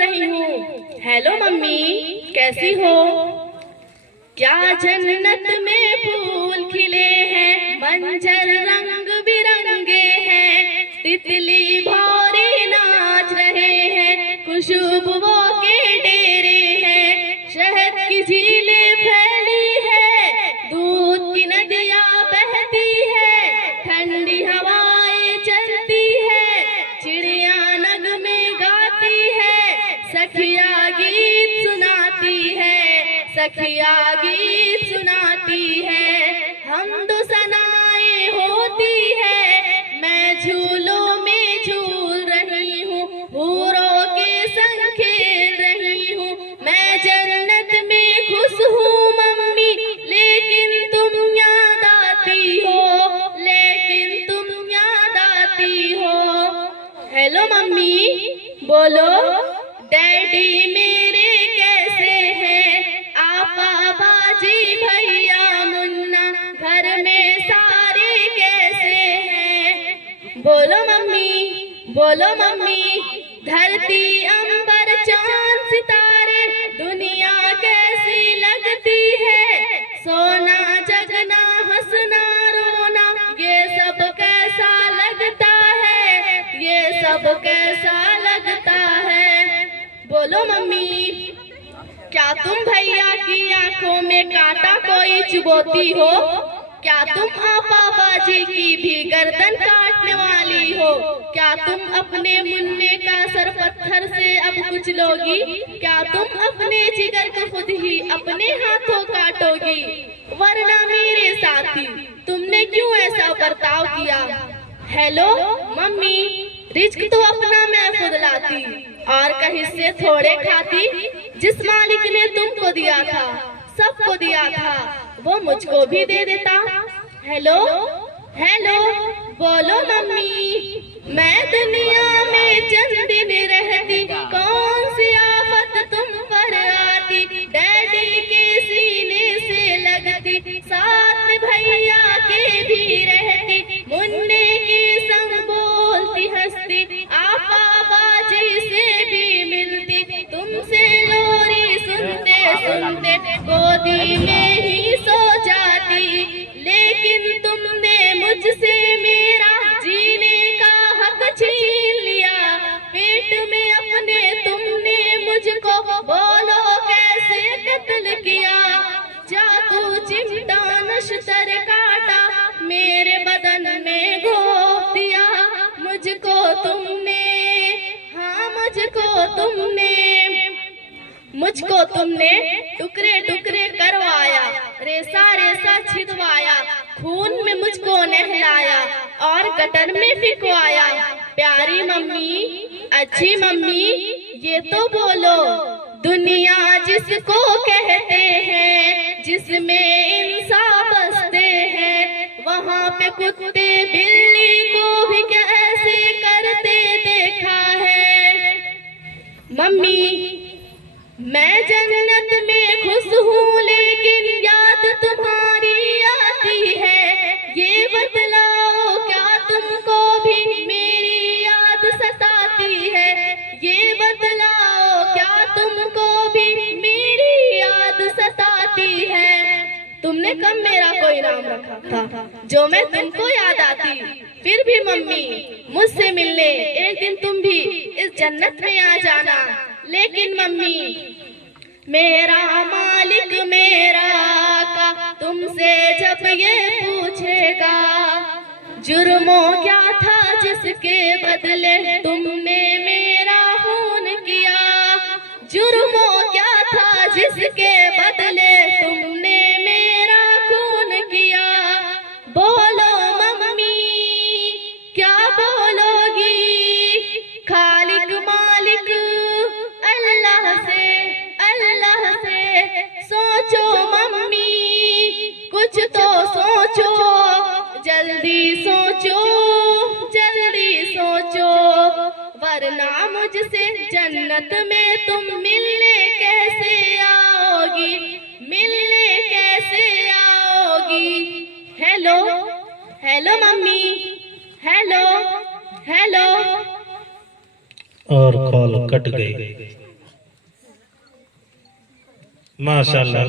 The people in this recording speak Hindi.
रही हूँ। हेलो मम्मी, कैसी हो? क्या जन्नत में फूल खिले हैं, मंजर रंग बिरंगे हैं, तितली भौरे नाच रहे हैं, खुशबुओं के डेरे हैं, शहद की झीलें फैली है, दूध की नदियाँ बहती है, ठंडी हवाएं चलती है, चिड़िया नगमे गाती है, सखिया गीत सुनाती है, सखिया गीत सुनाती है, हमदो सनाए होती है, मैं झूलों में झूल रही हूँ, हूरों के संग खेल रही हूँ, मैं जन्नत में खुश हूँ मम्मी, लेकिन तुम याद आती हो, लेकिन तुम याद आती हो। हेलो मम्मी, बोलो डैडी मेरे कैसे हैं, आपा बाजी भैया मुन्ना घर में सारे कैसे हैं? बोलो मम्मी, बोलो मम्मी, धरती अंबर चांद सितारे दुनिया कैसी लगती है, सोना जगना हंसना रोना ये सब कैसा लगता है, ये सब कैसा लगता है? बोलो मम्मी, क्या तुम भैया की आंखों में कांटा कोई चुभोती हो? क्या तुम आपा बाजी की भी गर्दन काटने वाली हो? क्या तुम अपने मुन्ने का सर पत्थर से अब कुचलोगी? क्या तुम अपने जिगर को खुद ही अपने हाथों काटोगी? वरना मेरे साथी तुमने क्यों ऐसा बर्ताव किया? हेलो मम्मी, रिज्क तो अपना मैं खुद लाती और कहीं से थोड़े खाती, जिस मालिक ने तुमको दिया था, सबको दिया था, वो मुझको भी दे देता। हेलो हेलो, बोलो मम्मी, मैं दुनिया में चंद दिन रहती, कौन सी आफत तुम पर आती, डैडी के सीने से लगती, साथ में भैया के भी रहती, मुन्ने के संग बोलती हंसती, आपा बाजी से भी मिलती, तुमसे लोरी सुनते सुनते गोदी में ही सो जाती, लेकिन तुमने मुझसे मेरा जीने का हक छीन लिया, पेट में अपने तुमने मुझको बोलो कैसे कत्ल किया, चाकू चिमटा नश्तर काटा, मेरे बदन में घोंप दिया, मुझको तुमने, हाँ मुझको तुमने टुकड़े टुकड़े करवाया, रेसा रेसा छिदवाया, खून में मुझको नहलाया और गटर में फिकवाया। प्यारी मम्मी, अच्छी मम्मी, ये तो बोलो, दुनिया जिसको कहते हैं, जिसमें इंसान बसते हैं, वहाँ पे कुत्ते बिल्ली को भी कैसे करते देखा है? मम्मी, मैं जन्नत में खुश हूँ, लेकिन याद तुम्हारी आती है, ये बतलाओ क्या तुमको भी मेरी याद सताती है, ये बतलाओ क्या तुमको भी मेरी याद सताती है? तुमने कब मेरा कोई नाम रखा था जो मैं तुमको याद आती? फिर भी मम्मी, मुझसे मिलने एक दिन तुम भी इस जन्नत में आ जाना। लेकिन मम्मी, मेरा मालिक मेरा आका तुमसे जब ये पूछेगा, जुर्मों क्या था जिसके बदले तुमने मेरा खून किया, जुर्मों क्या था जिसके बदले तुमने मेरा खून किया? बोलो मम्मी, क्या बोलोगी? खालिक मालिक अल्लाह से सोचो मम्मी, कुछ तो सोचो, जल्दी सोचो, जल्दी सोचो, वरना मुझसे जन्नत में तुम मिलने कैसे आओगी, मिलने कैसे आओगी? Hello hello mummy, hello hello. और कॉल कट गई। माशाल्लाह।